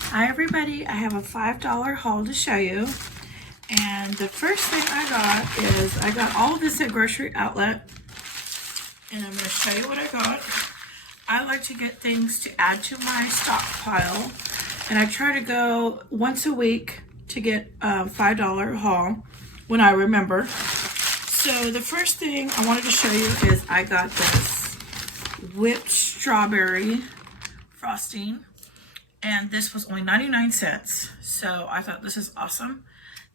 Hi everybody, I have a $5 haul to show you. And the first thing I got is, I got all of this at Grocery Outlet. And I'm going to show you what I got. I like to get things to add to my stockpile. And I try to go once a week to get a $5 haul when I remember. So the first thing I wanted to show you is I got this whipped strawberry frosting. And this was only 99 cents. So I thought this is awesome.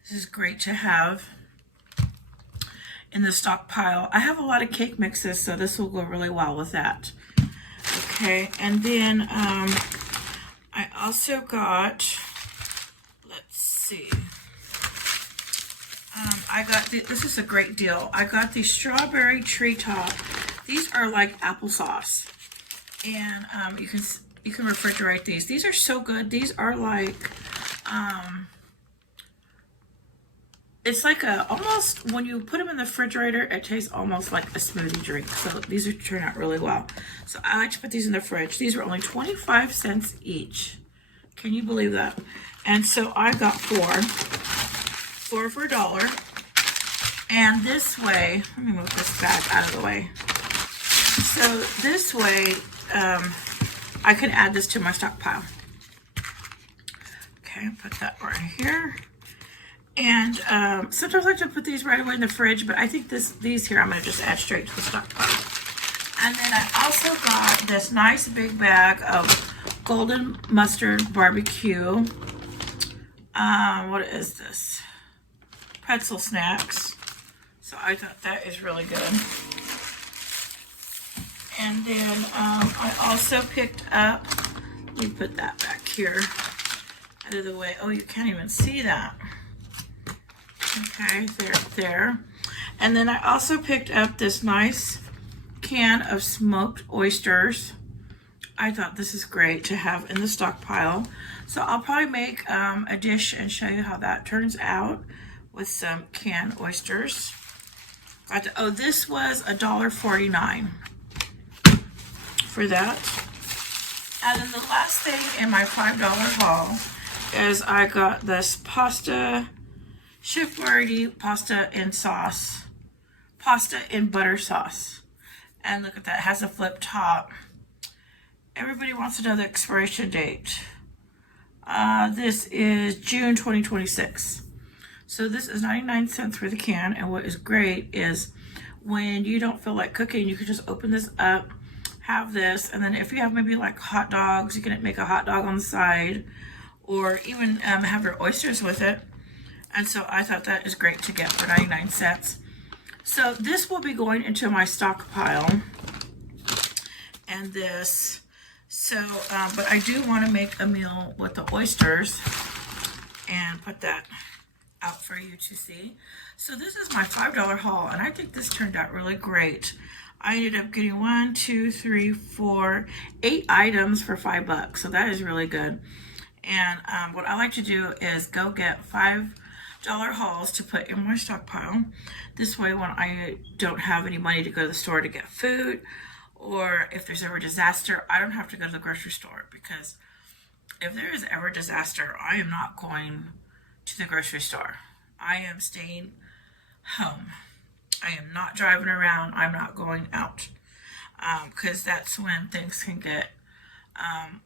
This is great to have in the stockpile. I have a lot of cake mixes, so this will go really well with that. Okay, and then I also got, let's see, I got, this is a great deal. I got the strawberry treetop. These are like applesauce. And you can refrigerate these. These are so good. These are like, it's like almost, when you put them in the refrigerator, it tastes almost like a smoothie drink. So these are turn out really well. So I like to put these in the fridge. These were only 25 cents each. Can you believe that? And so I got four for $1. And this way, let me move this bag out of the way. So this way, I can add this to my stockpile. Okay, put that right here. And sometimes I like to put these right away in the fridge, but I think these here I'm going to just add straight to the stockpile. And then I also got this nice big bag of golden mustard barbecue. What is this? Pretzel snacks. So I thought that is really good. And then I also picked up, let me put that back here out of the way. Oh, you can't even see that. Okay, there. And then I also picked up this nice can of smoked oysters. I thought this is great to have in the stockpile. So I'll probably make a dish and show you how that turns out with some canned oysters. Oh, this was $1.49. For that. And then the last thing in my $5 haul is I got this pasta, Chef Boyardee pasta in sauce, pasta in butter sauce. And look at that, it has a flip top. Everybody wants to know the expiration date. This is June 2026. So this is 99 cents for the can, and what is great is when you don't feel like cooking, you can just open this up, have this, and then if you have maybe like hot dogs, you can make a hot dog on the side, or even have your oysters with it. And so I thought that is great to get for 99 cents. So this will be going into my stockpile, and this, so but I do want to make a meal with the oysters and put that out for you to see. So this is my $5 haul, and I think this turned out really great. I ended up getting 1, 2, 3, 4, 8 items for $5. So that is really good. And what I like to do is go get $5 hauls to put in my stockpile. This way, when I don't have any money to go to the store to get food, or if there's ever a disaster, I don't have to go to the grocery store, because if there is ever a disaster, I am not going to the grocery store. I am staying home. I am not driving around. I'm not going out, because that's when things can get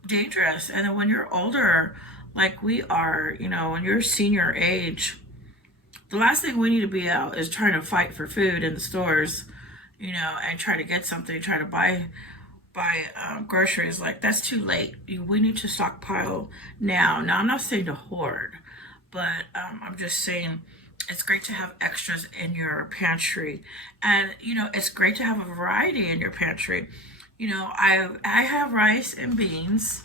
dangerous. And then when you're older, like we are, you know, when you're senior age, the last thing we need to be out is trying to fight for food in the stores, you know, and try to get something, try to buy groceries. Like, that's too late. We need to stockpile now. Now, I'm not saying to hoard, but I'm just saying it's great to have extras in your pantry. And, you know, it's great to have a variety in your pantry. You know, I have rice and beans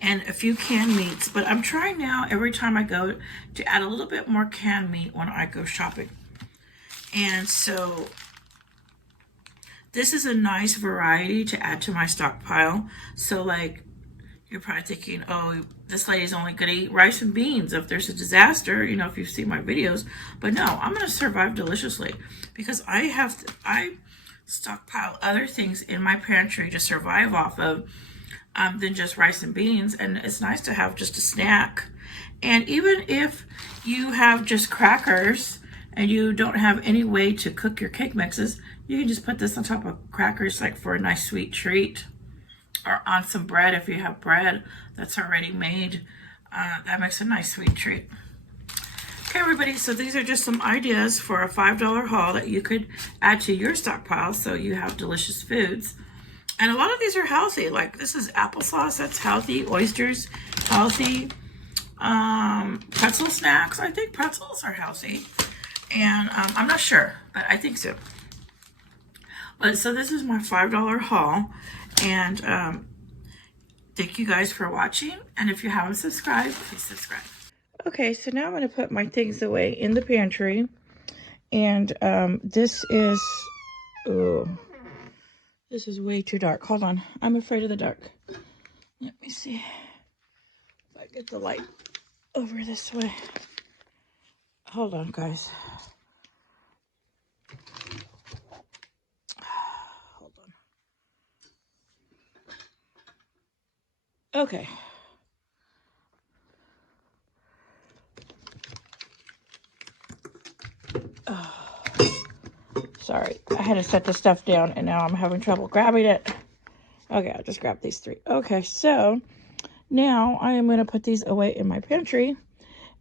and a few canned meats, but I'm trying now every time I go to add a little bit more canned meat when I go shopping. And so this is a nice variety to add to my stockpile. So like, you're probably thinking, oh, this lady's only gonna eat rice and beans if there's a disaster, you know, if you've seen my videos. But no, I'm gonna survive deliciously, because I stockpile other things in my pantry to survive off of, than just rice and beans. And it's nice to have just a snack. And even if you have just crackers and you don't have any way to cook your cake mixes, you can just put this on top of crackers, like for a nice sweet treat, or on some bread if you have bread that's already made. That makes a nice sweet treat. Okay, everybody, so these are just some ideas for a $5 haul that you could add to your stockpile so you have delicious foods. And a lot of these are healthy. Like this is applesauce, that's healthy. Oysters, healthy. Pretzel snacks, I think pretzels are healthy. And I'm not sure, but I think so. But so this is my $5 haul. And thank you guys for watching. And if you haven't subscribed, please subscribe. Okay, so now I'm going to put my things away in the pantry. And this is, oh, this is way too dark. Hold on. I'm afraid of the dark. Let me see if I get the light over this way. Hold on, guys. Hold on. Okay. Sorry, I had to set the stuff down and now I'm having trouble grabbing it. Okay, I'll just grab these three. Okay, so now I am going to put these away in my pantry.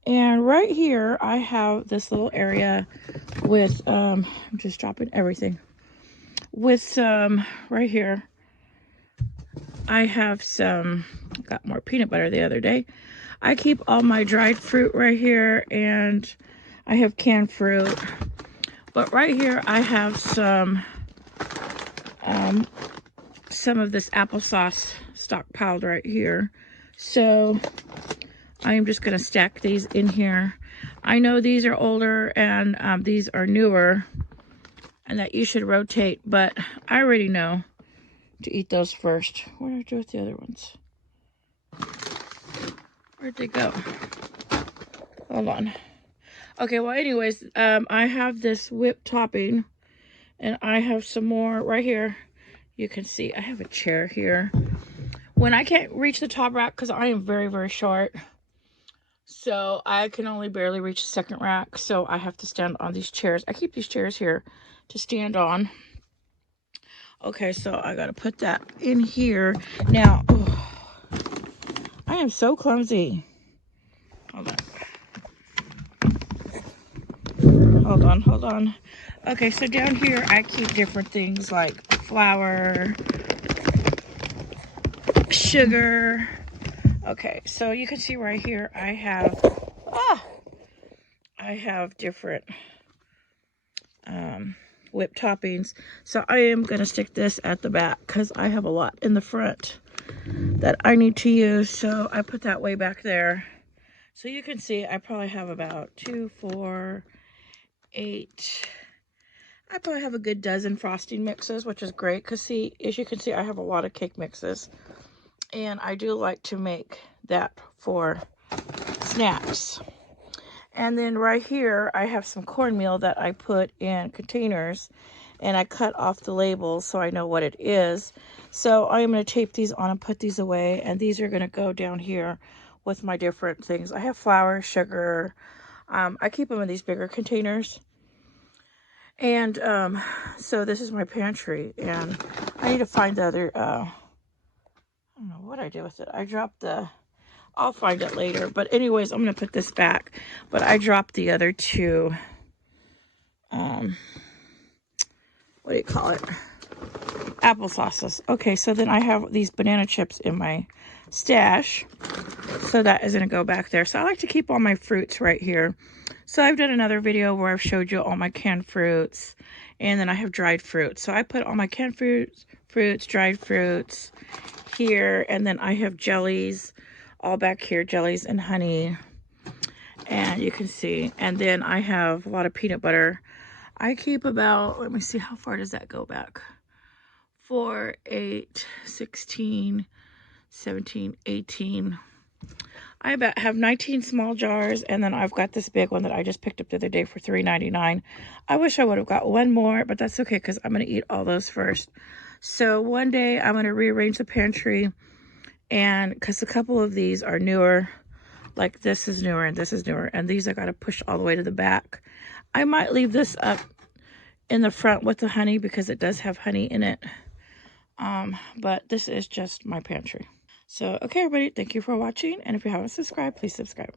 And right here, I have this little area with, I'm just dropping everything. With some, right here, I have some, got more peanut butter the other day. I keep all my dried fruit right here, and I have canned fruit. But right here, I have some of this applesauce stockpiled right here. So I am just going to stack these in here. I know these are older and these are newer, and that you should rotate, but I already know to eat those first. What did I do with the other ones? Where'd they go? Hold on. Okay, well, anyways, I have this whipped topping, and I have some more right here. You can see I have a chair here. When I can't reach the top rack, because I am very, very short, so I can only barely reach the second rack, so I have to stand on these chairs. I keep these chairs here to stand on. Okay, so I gotta put that in here. Now, oh, I am so clumsy. Hold on. Hold on. Okay, so down here I keep different things like flour, sugar. Okay, so you can see right here I have different whipped toppings. So I am going to stick this at the back because I have a lot in the front that I need to use. So I put that way back there. So you can see I probably have about 2, 4, 8. I probably have a good dozen frosting mixes, which is great because, see, as you can see, I have a lot of cake mixes. And I do like to make that for snacks. And then right here, I have some cornmeal that I put in containers. And I cut off the labels so I know what it is. So I am going to tape these on and put these away. And these are going to go down here with my different things. I have flour, sugar. I keep them in these bigger containers. And so this is my pantry. And I need to find the other... I don't know what I did with it. I dropped the... I'll find it later. But anyways, I'm going to put this back. But I dropped the other two... what do you call it? Applesauces. Okay, so then I have these banana chips in my stash. So that is going to go back there. So I like to keep all my fruits right here. So I've done another video where I've showed you all my canned fruits. And then I have dried fruits. So I put all my canned fruits, dried fruits here. And then I have jellies all back here. Jellies and honey. And you can see. And then I have a lot of peanut butter. I keep about, let me see, how far does that go back? 4, 8, 16, 17, 18. I about have 19 small jars, and then I've got this big one that I just picked up the other day for $3.99. I wish I would have got one more, but that's okay because I'm going to eat all those first. So one day I'm going to rearrange the pantry And because a couple of these are newer, like this is newer and this is newer, and these I got to push all the way to the back. I might leave this up in the front with the honey because it does have honey in it. But this is just my pantry. So, okay, everybody, thank you for watching. And if you haven't subscribed, please subscribe.